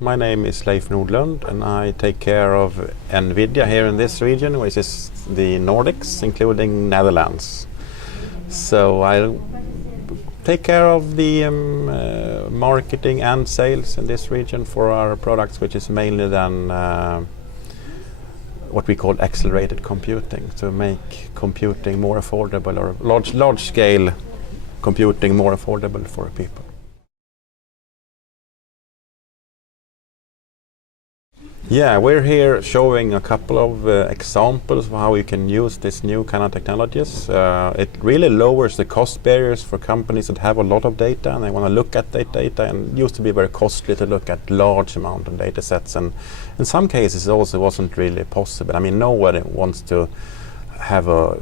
My name is Leif Nordlund and I take care of Nvidia here in this region, which is the Nordics, including Netherlands. So I take care of the marketing and sales in this region for our products, which is mainly then what we call accelerated computing, to make computing more affordable, or large scale computing more affordable for people. Yeah, we're here showing a couple of examples of how you can use this new kind of technologies. It really lowers the cost barriers for companies that have a lot of data and they want to look at that data, and it used to be very costly to look at large amount of data sets, and in some cases it also wasn't really possible. I mean, nobody wants to have a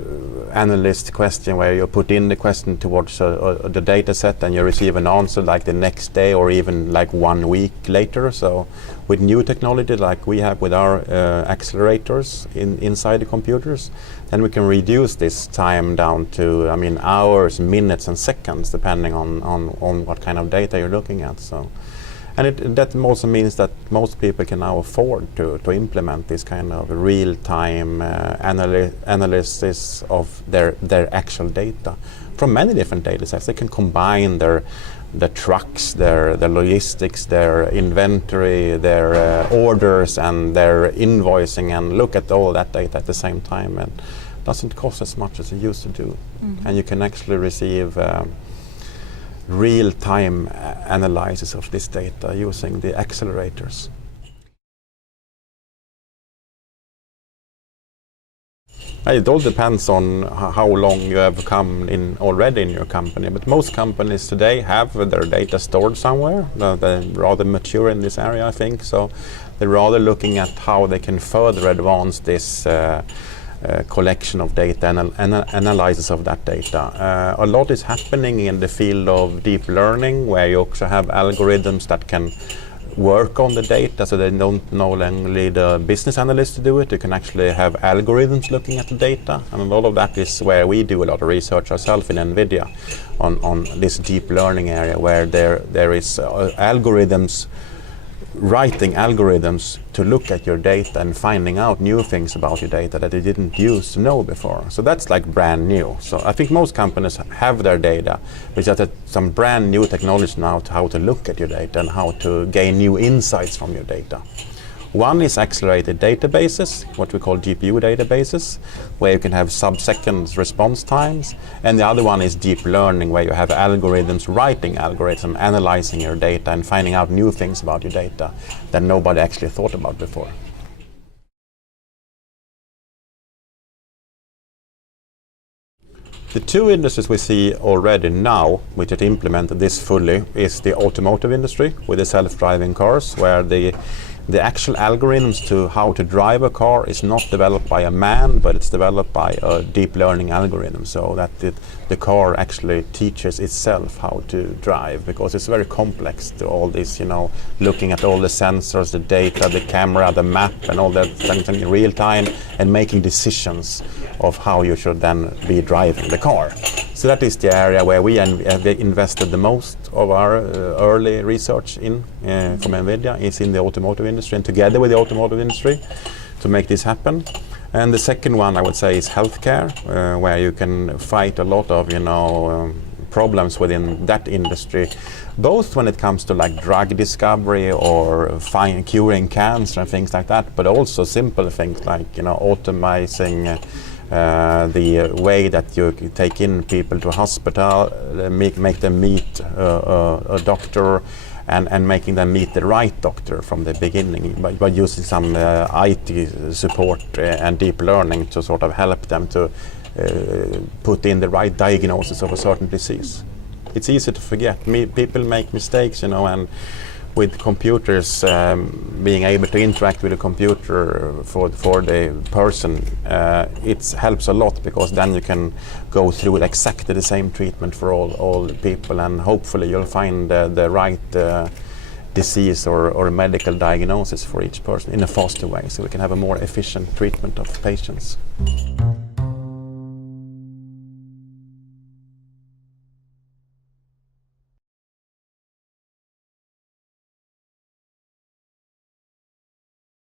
analyst question where you put in the question towards the data set and you receive an answer like the next day or even like 1 week later. So with new technology like we have with our accelerators inside the computers, then we can reduce this time down to, I mean, hours, minutes and seconds, depending on what kind of data you're looking at. So, and that also means that most people can now afford to implement this kind of real-time analysis of their actual data from many different data sets. They can combine their trucks, their logistics, their inventory, their orders and their invoicing, and look at all that data at the same time, and it doesn't cost as much as it used to do. Mm-hmm. And you can actually receive real-time analysis of this data using the accelerators. It all depends on how long you have come in already in your company, but most companies today have their data stored somewhere. They're rather mature in this area, I think, so they're rather looking at how they can further advance this collection of data and analysis of that data. A lot is happening in the field of deep learning, where you also have algorithms that can work on the data, so they don't no longer need a business analyst to do it. You can actually have algorithms looking at the data, and a lot of that is where we do a lot of research ourselves in Nvidia on this deep learning area, where there is writing algorithms to look at your data and finding out new things about your data that they didn't use to know before. So that's like brand new. So I think most companies have their data, but just some brand new technology now to how to look at your data and how to gain new insights from your data. One is accelerated databases, what we call GPU databases, where you can have sub-second response times. And the other one is deep learning, where you have algorithms writing algorithms, analyzing your data and finding out new things about your data that nobody actually thought about before. The two industries we see already now, which have implemented this fully, is the automotive industry with the self-driving cars, where the actual algorithms to how to drive a car is not developed by a man, but it's developed by a deep learning algorithm, so that the car actually teaches itself how to drive, because it's very complex to all this, looking at all the sensors, the data, the camera, the map and all that things in real time, and making decisions of how you should then be driving the car. So that is the area where we have invested the most of our early research in from Nvidia, is in the automotive industry, and together with the automotive industry to make this happen. And the second one I would say is healthcare, where you can fight a lot of problems within that industry, both when it comes to like drug discovery or curing cancer and things like that, but also simple things like automizing the way that you take in people to a hospital, make them meet a doctor, and making them meet the right doctor from the beginning by using some IT support and deep learning to sort of help them to put in the right diagnosis of a certain disease. It's easy to forget. People make mistakes, and with computers, being able to interact with a computer for the person, it helps a lot, because then you can go through exactly the same treatment for all people, and hopefully you'll find the right disease or medical diagnosis for each person in a faster way, so we can have a more efficient treatment of patients.